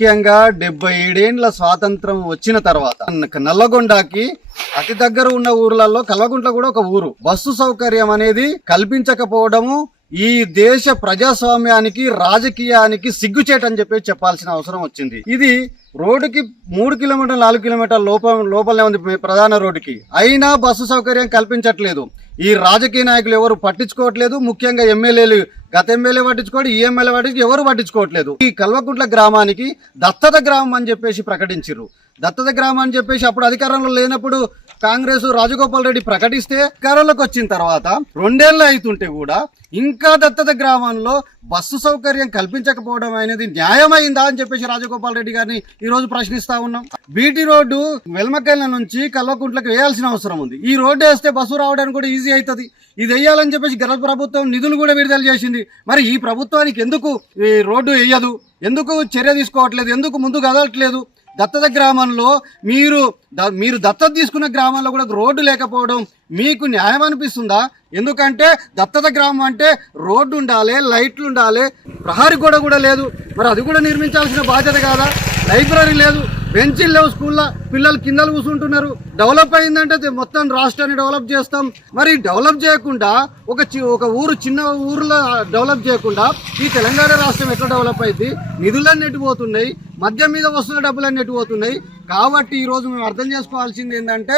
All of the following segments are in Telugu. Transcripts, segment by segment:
ముఖ్యంగా డెబ్బై ఏడేండ్ల స్వాతంత్రం వచ్చిన తర్వాత నల్లగొండకి అతి దగ్గర ఉన్న ఊర్లలో కల్వకుంట్ల కూడా ఒక ఊరు. బస్సు సౌకర్యం అనేది కల్పించకపోవడము ఈ దేశ ప్రజాస్వామ్యానికి రాజకీయానికి సిగ్గుచేటని చెప్పి చెప్పాల్సిన అవసరం వచ్చింది. ఇది రోడ్డుకి మూడు కిలోమీటర్ నాలుగు కిలోమీటర్ల లోపం లోపలనే ఉంది ప్రధాన రోడ్డుకి. అయినా బస్సు సౌకర్యం కల్పించట్లేదు. ఈ రాజకీయ నాయకులు ఎవరు పట్టించుకోవట్లేదు. ముఖ్యంగా ఎమ్మెల్యేలు గత ఎమ్మెల్యే పట్టించుకోడు ఈ ఎమ్మెల్యే పట్టించుకో ఎవరు పట్టించుకోవట్లేదు. ఈ కల్వకుంట్ల గ్రామానికి దత్తత గ్రామం అని చెప్పేసి ప్రకటించారు దత్తత గ్రామం అని చెప్పేసి అప్పుడు అధికారంలో లేనప్పుడు కాంగ్రెస్ రాజగోపాల్ రెడ్డి ప్రకటిస్తే అధికారంలోకి వచ్చిన తర్వాత రెండేళ్ళు అవుతుంటే కూడా ఇంకా దత్తత గ్రామంలో బస్సు సౌకర్యం కల్పించకపోవడం అనేది న్యాయమైందా అని చెప్పేసి రాజగోపాల్ రెడ్డి గారిని ఈ రోజు ప్రశ్నిస్తా ఉన్నాం. బీటీ రోడ్డు వెల్మకైల నుంచి కల్వకుంట్లకు వేయాల్సిన అవసరం ఉంది. ఈ రోడ్డు వేస్తే బస్సు రావడానికి కూడా ఈజీ అవుతుంది. ఇది వేయాలని చెప్పేసి గత ప్రభుత్వం నిధులు కూడా విడుదల చేసింది. మరి ఈ ప్రభుత్వానికి ఎందుకు ఈ రోడ్డు వేయదు? ఎందుకు చర్య తీసుకోవట్లేదు? ఎందుకు ముందు కదలట్లేదు? దత్తత గ్రామంలో మీరు మీరు దత్తత తీసుకున్న గ్రామంలో కూడా రోడ్డు లేకపోవడం మీకు న్యాయం అనిపిస్తుందా? ఎందుకంటే దత్తత గ్రామం అంటే రోడ్డు ఉండాలి లైట్లు ఉండాలి ప్రహారీ గోడ కూడా లేదు. మరి అది కూడా నిర్మించాల్సిన బాధ్యత కాదా? లైబ్రరీ లేదు బెంచీలు లేవు స్కూల్లో పిల్లలు కిందలు కూర్చుంటున్నారు. డెవలప్ అయిందంటే మొత్తం రాష్ట్రాన్ని డెవలప్ చేస్తాం. మరి డెవలప్ చేయకుండా ఒక చి- ఒక ఊరు చిన్న ఊర్లో డెవలప్ చేయకుండా ఈ తెలంగాణ రాష్ట్రం ఎట్లా డెవలప్ అయింది? నిధులన్నీ పోతున్నాయి? మద్యం మీద వస్తున్న డబ్బులన్నీ పోతున్నాయి? కాబట్టి ఈరోజు మేము అర్థం చేసుకోవాల్సింది ఏంటంటే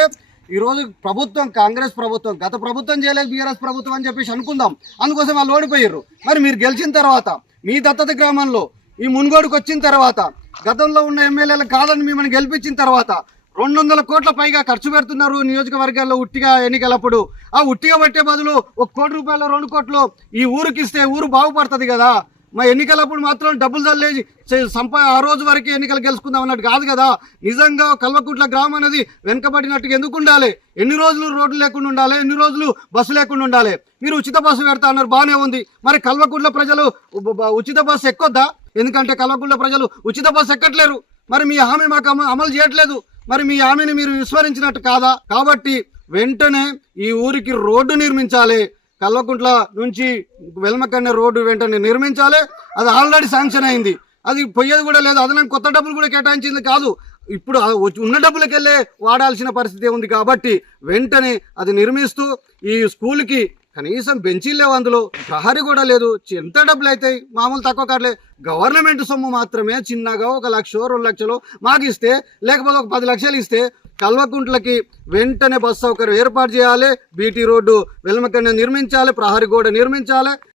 ఈరోజు ప్రభుత్వం కాంగ్రెస్ ప్రభుత్వం గత ప్రభుత్వం చేయలేదు బీఆర్ఎస్ ప్రభుత్వం అని చెప్పేసి అనుకుందాం. అందుకోసం వాళ్ళు ఓడిపోయారు. మరి మీరు గెలిచిన తర్వాత మీ దత్తత గ్రామంలో ఈ మున్గోడుకు వచ్చిన తర్వాత గతంలో ఉన్న ఎమ్మెల్యేలు కాదని మిమ్మల్ని గెలిపించిన తర్వాత రెండు వందల కోట్ల పైగా ఖర్చు పెడుతున్నారు నియోజకవర్గాల్లో ఉట్టిగా ఎన్నికలప్పుడు. ఆ ఉట్టిగా పట్టే బదులు ఒక కోటి రూపాయలు రెండు కోట్లు ఈ ఊరికి ఇస్తే ఊరు బాగుపడుతుంది కదా. మా ఎన్నికలప్పుడు మాత్రం డబ్బులు చల్లేసి సంపా ఆ రోజు వరకు ఎన్నికలు గెలుచుకుందాం అన్నట్టు కాదు కదా. నిజంగా కల్వకుట్ల గ్రామం అనేది వెనుకబడినట్టుగా ఎందుకు ఉండాలి? ఎన్ని రోజులు రోడ్లు లేకుండా ఉండాలి? ఎన్ని రోజులు బస్సు లేకుండా ఉండాలి? మీరు ఉచిత బస్సు పెడతా అన్నారు బాగానే ఉంది. మరి కల్వకుట్ల ప్రజలు ఉచిత బస్సు ఎక్కొద్దా? ఎందుకంటే కల్వకుట్ల ప్రజలు ఉచిత బస్సు ఎక్కట్లేరు. మరి మీ హామీ మాకు అమలు చేయట్లేదు. మరి మీ హామీని మీరు విస్మరించినట్టు కాదా? కాబట్టి వెంటనే ఈ ఊరికి రోడ్డు నిర్మించాలి. కల్వకుంట్ల నుంచి వెల్మకన్న రోడ్డు వెంటనే నిర్మించాలి. అది ఆల్రెడీ శాంక్షన్ అయింది. అది పోయేది కూడా లేదు. అదనం కొత్త డబ్బులు కూడా కేటాయించింది కాదు. ఇప్పుడు ఉన్న డబ్బులకెళ్ళే వాడాల్సిన పరిస్థితి ఉంది కాబట్టి వెంటనే అది నిర్మిస్తూ ఈ స్కూల్కి కనీసం బెంచీలు లేవు అందులో. ప్రహరీ కూడా లేదు. ఎంత డబ్బులు అవుతాయి మామూలు తక్కువ కాట్లే. గవర్నమెంట్ సొమ్ము మాత్రమే చిన్నగా ఒక లక్ష రెండు లక్షలు మాకు ఇస్తే లేకపోతే ఒక పది లక్షలు ఇస్తే కల్వకుంట్లకి వెంటనే బస్ సౌకర్యం ఏర్పాటు చేయాలి. బీటీ రోడ్డు వెల్మకన్న నిర్మించాలి. ప్రహరీ గోడ నిర్మించాలి.